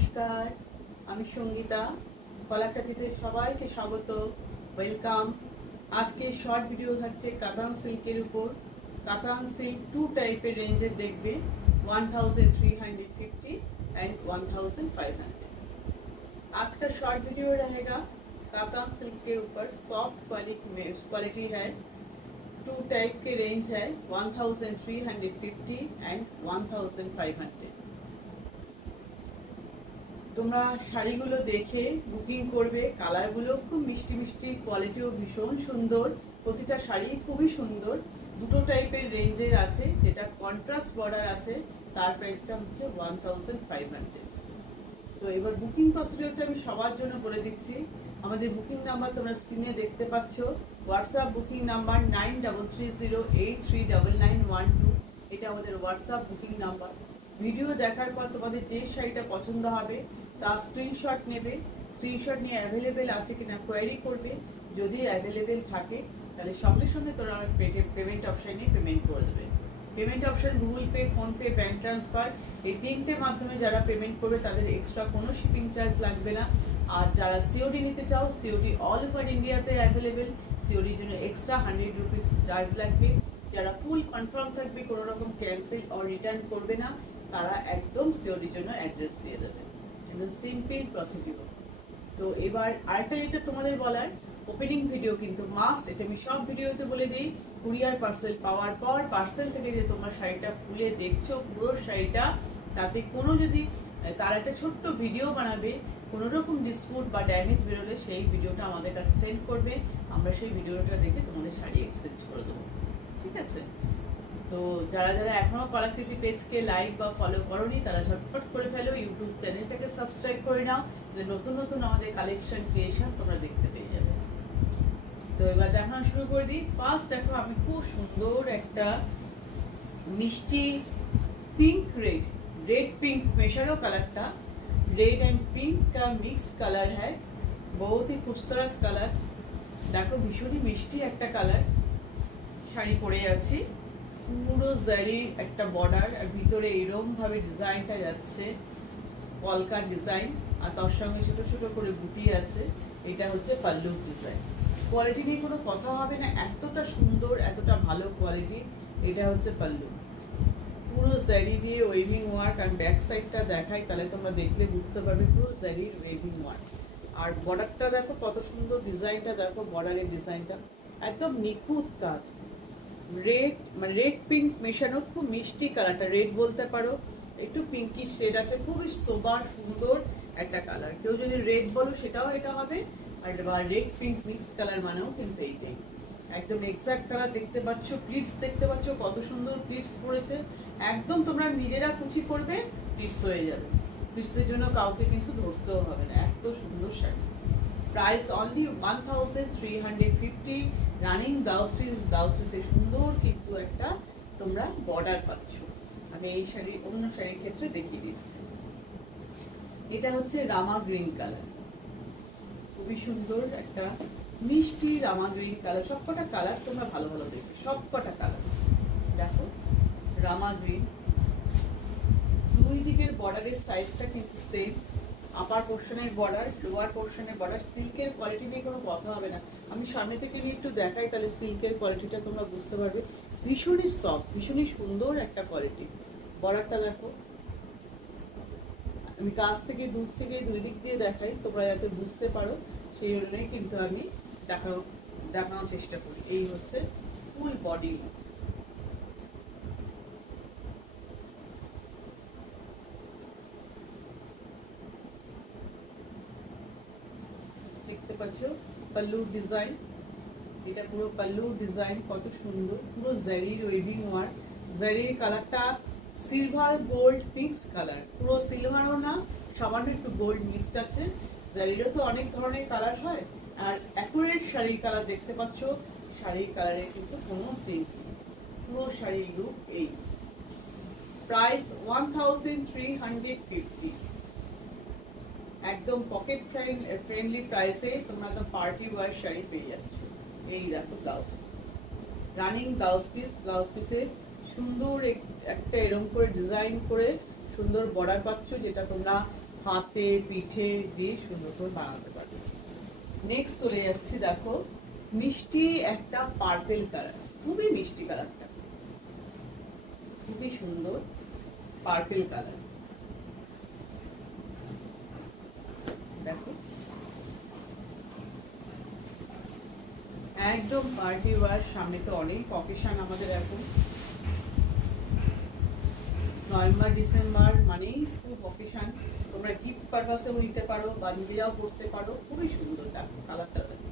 নমস্কার, আমি সঙ্গীতা। কলাকৃতিতে সবাইকে স্বাগত, ওয়েলকাম। আজকে শর্ট ভিডিও থাকছে কাতান সিল্কের উপর। কাতান সিল্ক টু টাইপের রেঞ্জের দেখবে, 1350 एंड 1500। आज का शॉर्ट वीडियो रहेगा कातान सिल्क के ऊपर। सॉफ्ट क्वालिटी है, टू टाइप के रेंज है, 1350 एंड 1500। তোমরা শাড়িগুলো দেখে বুকিং করবে। কালারগুলো খুব মিষ্টি মিষ্টি, কোয়ালিটিও ভীষণ সুন্দর, প্রতিটা শাড়ি খুবই সুন্দর। দুটো টাইপের রেঞ্জের আছে, যেটা কন্ট্রাস্ট বর্ডার আছে তার প্রাইসটা হচ্ছে 1500। তো এবার বুকিং প্রসিডিওরটা আমি সবার জন্য বলে দিচ্ছি। আমাদের বুকিং নাম্বার তোমরা স্ক্রিনে দেখতে পাচ্ছ। WhatsApp booking number 9330839912। এটা আমাদের হোয়াটসঅ্যাপ বুকিং নাম্বার। ভিডিও দেখার পর তোমাদের যে শাড়িটা পছন্দ হবে তার স্ক্রিনশট নেবে। স্ক্রিনশট নিয়ে অ্যাভেলেবেল আছে কিনা কোয়ারি করবে। যদি অ্যাভেলেবেল থাকে তাহলে সঙ্গে সঙ্গে তোরা আমার পেমেন্ট অপশানে পেমেন্ট করে দেবে। Payment option Google pay, PhonePe, bank transfer, এই তিনটে মাধ্যমে যারা পেমেন্ট করবে তাদের এক্সট্রা কোনো শিপিং চার্জ লাগবে না। আর যারা সিওডি নিতে চাও, সিওডি অল ওভার ইন্ডিয়াতে অ্যাভেলেবেল। সিওডির জন্য এক্সট্রা 100 রুপিস চার্জ লাগবে। যারা ফুল কনফার্ম থাকবে, কোনো রকম ক্যান্সেল আর রিটার্ন করবে না, তারা একদম সিওডির জন্য অ্যাড্রেস দিয়ে দেবে। একদম সিম্পল প্রসিডিউর। তো এবার আরেকটা যেটা তোমাদের বলার, ওপেনিং ভিডিও কিন্তু মাস্ট। এটা আমি সব ভিডিওতে বলে দিই। কুরিয়ার পার্সেল পাওয়ার পর পার্সেল থেকে যে তোমার শাড়িটা খুলে দেখছো পুরো শাড়িটা, তাতে কোনো যদি তার একটা ছোট্ট ভিডিও বানাবে, কোনো রকম ডিসপুট বা ড্যামেজ বেরোলে সেই ভিডিওটা আমাদের কাছে সেন্ড করবে। আমরা সেই ভিডিওটা দেখে তোমাদের শাড়ি এক্সচেঞ্জ করে দেবো, ঠিক আছে? তো যারা যারা এখনো কলাকৃতি পেজকে লাইক বা ফলো করোনি তারা ঝটপট করে ফেলো। ইউটিউব চ্যানেলটাকে সাবস্ক্রাইব করে নাও, নতুন নতুন আমাদের কালেকশন ক্রিয়েশন তোমরা দেখতে পেয়ে যাবে। তো এবার দেখানো শুরু করে দিই। ফার্স্ট দেখো, আমি খুব সুন্দর একটা মিষ্টি পিঙ্ক रेड पिंक मेशानो कलर, रेड एंड पिंक का मिक्स कलर है। बहुत ही खूबसूरत कलर। देखो भीषण ही मिष्टी एक कलर। शाड़ी पड़े आছি, পুরো জারির একটা বর্ডার আর ভিতরে এরকম ভাবে ডিজাইনটা যাচ্ছে, কলকা ডিজাইন, আর তার সঙ্গে ছোট ছোট করে বুটি আছে। এটা হচ্ছে পাল্লু ডিজাইন। কোয়ালিটি নিয়ে কোনো কথা হবে না, এতটা সুন্দর, এতটা ভালো কোয়ালিটি। এটা হচ্ছে পাল্লু, পুরো জারি দিয়ে ওয়েভিং ওয়ার্ক। আর ব্যাক সাইডটা দেখাই, তাহলে তোমরা দেখলে বুঝতে পারবে পুরো জারির ওয়েভিং ওয়ার্ক। আর বর্ডারটা দেখো কত সুন্দর, ডিজাইনটা দেখো, বর্ডারের ডিজাইনটা একদম নিখুঁত কাজ। রেড মানে রেড পিঙ্ক মেশানো, খুব মিষ্টি কালারটা। রেড বলতে পারো, একটু পিঙ্কি শেড আছে, খুবই সোবার সুন্দর একটা কালার। কেউ যদি রেড বলো সেটাও এটা হবে, আর রেড পিঙ্ক মিক্সড কালার মানেও কিন্তু এইটাই। একদম এক্সাক্ট কালার দেখতে পাচ্ছ। প্লিটস দেখতে পাচ্ছ কত সুন্দর প্লিটস পড়েছে। একদম তোমরা নিজেরা কুচি করবে, প্লিটস হয়ে যাবে। প্লিটসের জন্য কাউকে কিন্তু ধরতেও হবে না, এত সুন্দর sari. Price only 1350। Running blouse পিসে সুন্দর কিন্তু একটা তোমরা বর্ডার পাচ্ছ। আমি এই শাড়ি অন্য শাড়ির ক্ষেত্রে দেখিয়ে দিচ্ছি। এটা হচ্ছে রামা গ্রিন কালার, খুবই সুন্দর একটা মিষ্টি রামা গ্রিন কালার। সবকটা কালার তোমরা ভালো ভালো দেখবে, সবকটা কালার দেখো। রামা গ্রিন, দুই দিকের বর্ডারের সাইজটা কিন্তু সেম। আপার পোর্শনের বর্ডার, লোয়ার পোর্শনের বর্ডার। সিল্কের কোয়ালিটি নিয়ে কোনো কথা হবে না। আমি সামনে থেকে নিয়ে একটু দেখাই, তাহলে সিল্কের কোয়ালিটিটা তোমরা বুঝতে পারবে। ভীষণই সফট, ভীষণই সুন্দর একটা কোয়ালিটি। বর্ডারটা দেখো, আমি কাছ থেকে দূর থেকে দুই দিক দিয়ে দেখাই, তোমরা যাতে বুঝতে পারো সেই জন্যই কিন্তু আমি দেখানোর চেষ্টা করি। এই হচ্ছে ফুল বডি। দেখতে পাচ্ছ পাল্লু ডিজাইন, এটা পুরো পাল্লু ডিজাইন, কত সুন্দর। পুরো জারির ওয়েভিং ওয়ার্ক। জারির কালারটা সিলভার গোল্ড মিক্সড কালার, পুরো সিলভারও না, সামান্য একটু গোল্ড মিক্সড আছে। জারিরও তো অনেক ধরনের কালার হয়, আর অ্যাকুরেট শাড়ির কালার দেখতে পাচ্ছ। শাড়ির কালারে কিন্তু কোনো চেঞ্জ নেই, পুরো শাড়ির লুক এই। প্রাইস 1350। একদম পকেট ফ্রেন্ডলি প্রাইসে তোমরা তো পার্টি ওয়ার শাড়ি পেয়ে যাচ্ছ। এই দেখো blouse piece, running blouse piece. Blouse পিসে সুন্দর একটা এরকম করে ডিজাইন করে সুন্দর বর্ডার পাচ্ছ, যেটা তোমরা হাতে পিঠে দিয়ে সুন্দর করে বানাতে পারবে। নেক্সট চলে যাচ্ছি, দেখো মিষ্টি একটা পার্পেল কালার, খুবই মিষ্টি কালারটা, খুবই সুন্দর পার্পেল কালার। দেখো একদম পার্টি ওয়ার। সামনে তো অনেক অকেশন আমাদের এখন, নভেম্বর ডিসেম্বর মানেই খুব অকেশন। তোমরা গিফট পারপাসেও নিতে পারো বা নিজেরাও করতে পারো, খুবই সুন্দর। দেখো কালারটা দেখো,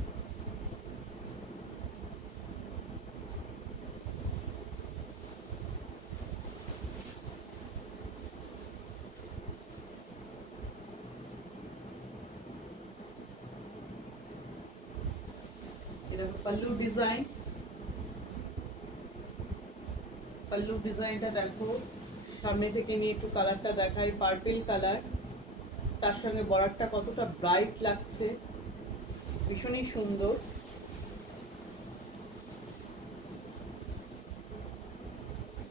দেখো পাল্লু ডিজাইন, পাল্লু ডিজাইনটা দেখো, সামনে থেকে নিয়ে একটু কালারটা দেখাই, পার্পেল কালার, তার সঙ্গে বর্ডারটা কতটা ব্রাইট লাগছে, ভীষণই সুন্দর।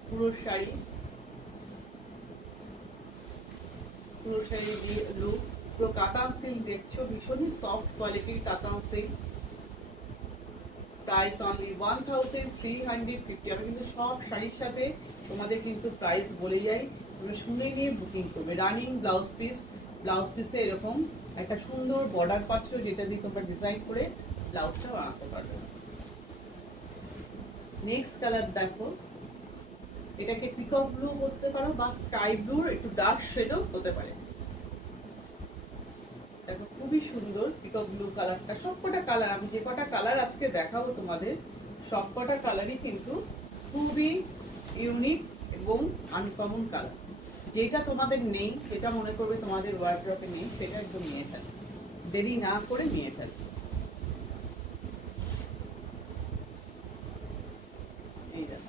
পুরো শাড়ি, পুরো শাড়ি লুক, পুরো কাতান সিল্ক দেখছো, ভীষণই সফট কোয়ালিটির কাতান সিল্ক। Price only 1350। আমি কিন্তু সব শাড়ির সাথে তোমাদের কিন্তু প্রাইস বলে যাই, তোমরা শুনে নিয়ে বুকিং করবে। রানিং ব্লাউজ পিস, ব্লাউজ পিসে এরকম একটা সুন্দর বর্ডার পাচ্ছ, যেটা দিয়ে তোমরা ডিজাইন করে ব্লাউজটা বানাতে পারবে। নেক্সট কালার দেখো, এটাকে পিকক ব্লু করতে পারো বা স্কাই ব্লুর একটু ডার্ক শেডও হতে পারে। দেখো খুবই সুন্দর পিকক ব্লু কালারটা। সবকটা কালার, আমি যে কটা কালার আজকে দেখাবো তোমাদের, সবকটা কালারই কিন্তু খুবই ইউনিক এবং আনকমন কালার। যেটা তোমাদের নেই, যেটা মনে করবে তোমাদের ওয়ার্ড্রপে নেই, সেটা একদম নিয়ে ফেলো, দেরি না করে নিয়ে ফেলো। এই দেখো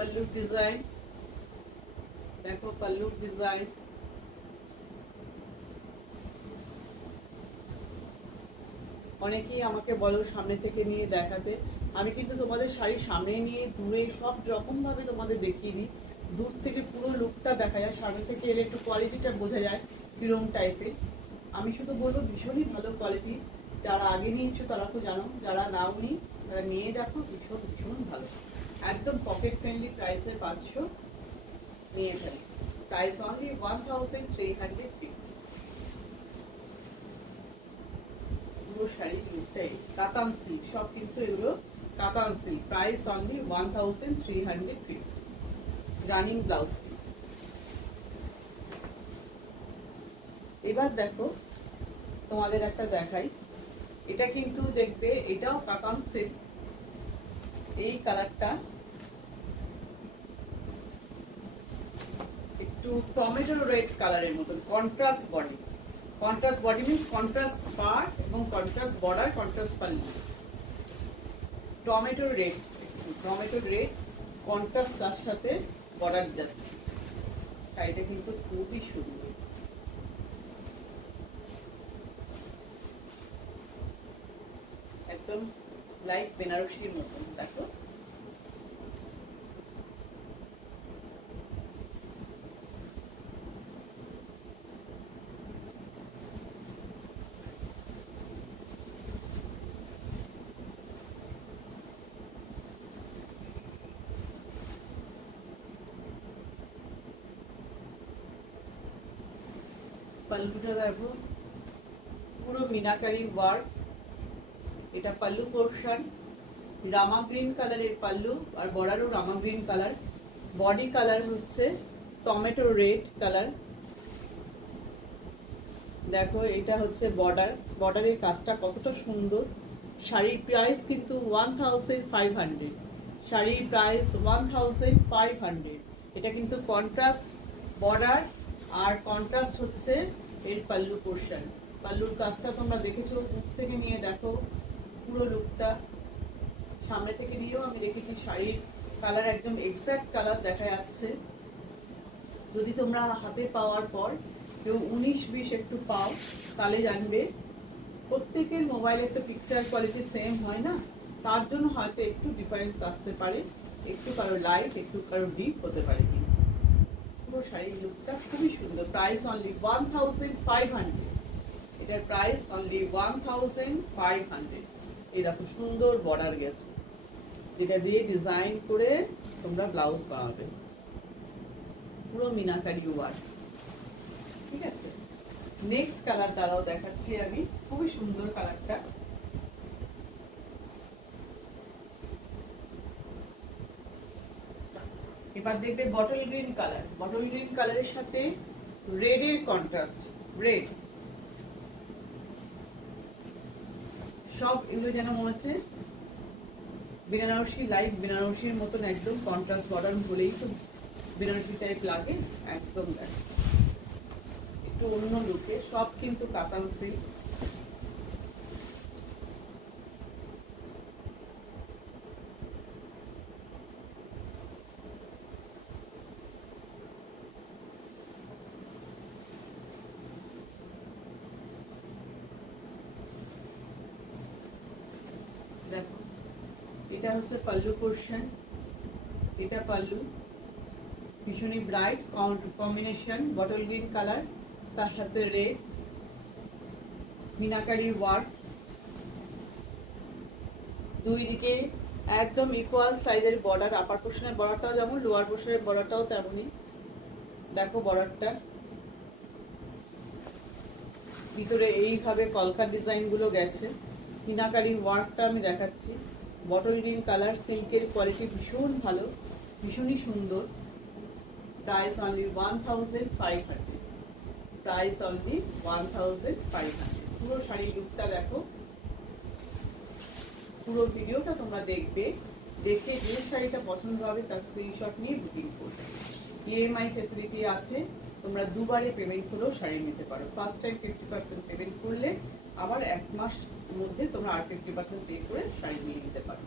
पल्लू डिजाइन, देखो पल्लू डिजाइन, অনেকেই আমাকে বলো সামনে থেকে নিয়ে দেখাতে, আমি কিন্তু তোমাদের শাড়ি সামনে নিয়ে দূরে সব রকম ভাবে তোমাদের দেখিয়ে দিই। দূর থেকে পুরো লুকটা দেখা যায়, সামনে থেকে এলে একটু কোয়ালিটিটা বোঝা যায় কিরম টাইপের। আমি শুধু বলবো ভীষণই ভালো কোয়ালিটি। যারা আগে নিয়েছো তারা তো জানো, যারা নাও নি তারা নিয়ে দেখো, ভীষণ ভীষণ ভালো, একদম পকেট ফ্রেন্ডলি প্রাইসে পাচ্ছ, নিয়ে ফেলি। Price only 1350। পুরো শাড়ি লুকটাই কাতান সিল্ক, সব কিন্তু এগুলো কাতান silk. Price only 1350, running blouse piece. এবার দেখো তোমাদের একটা দেখাই, এটা কিন্তু দেখবে এটাও কাতান সিল্ক। এই কালারটা একটু টমেটো রেড কালারের মতন, contrast body, contrast body means contrast part এবং contrast border, contrast pallu. Tomato red, tomato red contrast, তার সাথে বর্ডার যাচ্ছে। শাড়িটা কিন্তু খুবই সুন্দর, একদম লাইট বেনারসির মতন। দেখো পাল্লুটা দেখো, পুরো মিনাকারি ওয়ার্ক, এটা পাল্লু পোর্শন, রামা গ্রিন কালারের পাল্লু আর বর্ডারও রামা গ্রিন কালার। বডি কালার হচ্ছে টমেটো রেড কালার। দেখো এটা হচ্ছে বর্ডার, বর্ডারের কাজটা কতটা সুন্দর। শাড়ির প্রাইস কিন্তু 1500, শাড়ির প্রাইস 1500। এটা কিন্তু কন্ট্রাস্ট বর্ডার আর কন্ট্রাস্ট হচ্ছে এর পাল্লু পোর্শন। পাল্লুর কাজটা তোমরা দেখেছো, মুখ থেকে নিয়ে দেখো পুরো লুকটা, সামনে থেকে নিয়েও আমি দেখেছি শাড়ির কালার একদম এক্সাক্ট কালার দেখা যাচ্ছে। যদি তোমরা হাতে পাওয়ার পর কেউ 19-20 একটু পাও তাহলে জানবে প্রত্যেকের মোবাইলের তো পিকচার কোয়ালিটি সেম হয় না, তার জন্য হয়তো একটু ডিফারেন্স আসতে পারে, একটু কারো লাইট একটু কারো ডিপ হতে পারে। কিন্তু পুরো শাড়ির লুকটা খুবই সুন্দর। Price only 1500। এটার প্রাইস অনলি 1500। এই দেখো সুন্দর বর্ডার গেছে, যেটা দিয়ে ডিজাইন করে তোমরা ব্লাউজ বানাবে, পুরো মিনাকারি ওয়ার্ক। ঠিক আছে, নেক্সট কালার দ্বারাও দেখাচ্ছি আমি, খুবই সুন্দর কালারটা। এবার দেখবে bottle green colour. Bottle green কালারের সাথে রেড এর কন্ট্রাস্ট, রেড সব এগুলো যেন মনে হচ্ছে বেনারসি, লাইট বেনারসির মতন একদম কন্ট্রাস্ট বর্ডার বলেই তো বেনারসি টাইপ লাগে একদম। একটু অন্য লুকে, সব কিন্তু কাতান সিল্ক। দেখো এটা হচ্ছে পাল্লু পোর্শন, এটা পাল্লু, ভীষণই bright combination, bottle green colour, তার সাথে রেড মিনাকারি ওয়ার্ক। দুই দিকে একদম ইকুয়াল সাইজের বর্ডার, আপার পোর্শনের বর্ডারটাও যেমন, লোয়ার পোর্শনের বর্ডারটাও তেমনই। দেখো বর্ডারটা ভিতরে এইভাবে কলকার ডিজাইন গুলো গেছে। মিনাকারি ওয়ার্কটা আমি দেখাচ্ছি। বটল গ্রিন কালার, সিল্কের কোয়ালিটি ভীষণ ভালো, ভীষণই সুন্দর। Price only 1500। Price only 1500। পুরো শাড়ির লুকটা দেখো, পুরো ভিডিওটা তোমরা দেখবে, দেখে যে শাড়িটা পছন্দ হবে তার স্ক্রিনশট নিয়ে বুকিং করবে। ইএমআই ফেসিলিটি আছে, তোমরা দুবারে পেমেন্ট করেও শাড়ি নিতে পারো। ফার্স্ট টাইম 50% পেমেন্ট করলে আবার 1 মাস মধ্যে তোমরা আর 50% পে করে শাড়ি নিয়ে নিতে পারো।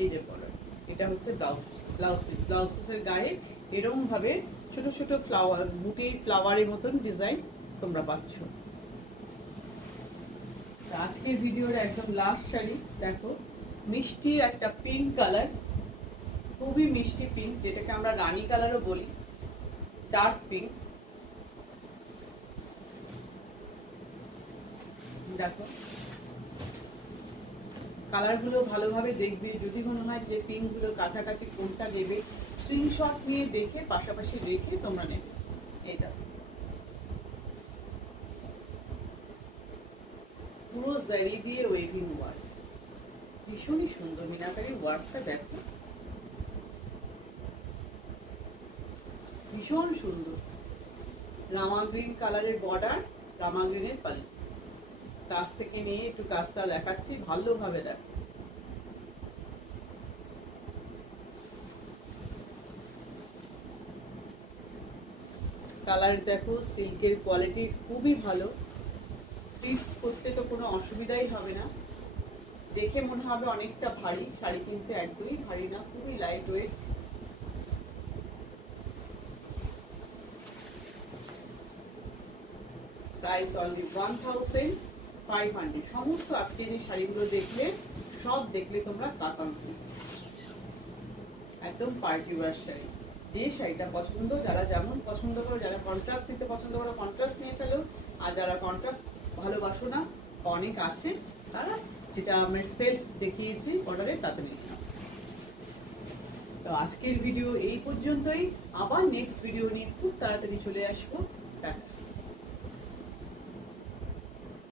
এই যে বর্ডার, এটা হচ্ছে ব্লাউজ পিস। ব্লাউজ পিসের গায়ে এরকম ভাবে ছোট ছোট ফ্লাওয়ার, বুটি ফ্লাওয়ারের মতন ডিজাইন তোমরা পাচ্ছ। আজকের ভিডিওর একদম লাস্ট শাড়ি দেখো, মিষ্টি একটা পিঙ্ক কালার, খুবই মিষ্টি পিঙ্ক, যেটাকে আমরা রানী কালারও বলি, ডার্ক পিঙ্ক। দেখো কালারগুলো ভালোভাবে দেখবে, যদি মনে হয় যে পিঙ্কগুলো কাছাকাছি কোনটা নেবে স্ক্রিনশট নিয়ে দেখে পাশাপাশি রেখে তোমরা নেবে। এই দেখো পুরো জারি দিয়ে ওয়েভিং ওয়ার্ক, ভীষণই সুন্দর মিনাকারি ওয়ার্কটা দেখো, ভীষণ সুন্দর। রামা গ্রিন কালারের বর্ডার, রামা গ্রিনের পাল্লু। কাছ থেকে নিয়ে একটু কাজটা দেখাচ্ছি, ভালোভাবে দেখো। কালার দেখো, সিল্কের কোয়ালিটি খুবই ভালো, প্লিজ করতে তো কোনো অসুবিধাই হবে না। দেখে মনে হবে অনেকটা ভারী, শাড়ি কিন্তু একদমই ভারী না, খুবই লাইট ওয়েট। Price only 1500। সমস্ত আজকে যে শাড়িগুলো দেখলে সব দেখলে তোমরা কাতান সিল্ক, একদম পার্টি ওয়্যার শাড়ি। যে শাড়িটা পছন্দ, যারা যেমন পছন্দ করো, যারা কন্ট্রাস্ট নিতে পছন্দ করো কন্ট্রাস্ট নিয়ে ফেলো, আর যারা কন্ট্রাস্ট ভালোবাসো না, অনেক আছে, তারা যেটা আমি সেলফ দেখিয়েছি অর্ডারে তাতে নিয়ে নাও। তো আজকের ভিডিও এই পর্যন্তই, আবার নেক্সট ভিডিও নিয়ে খুব তাড়াতাড়ি চলে আসবো। টাটা।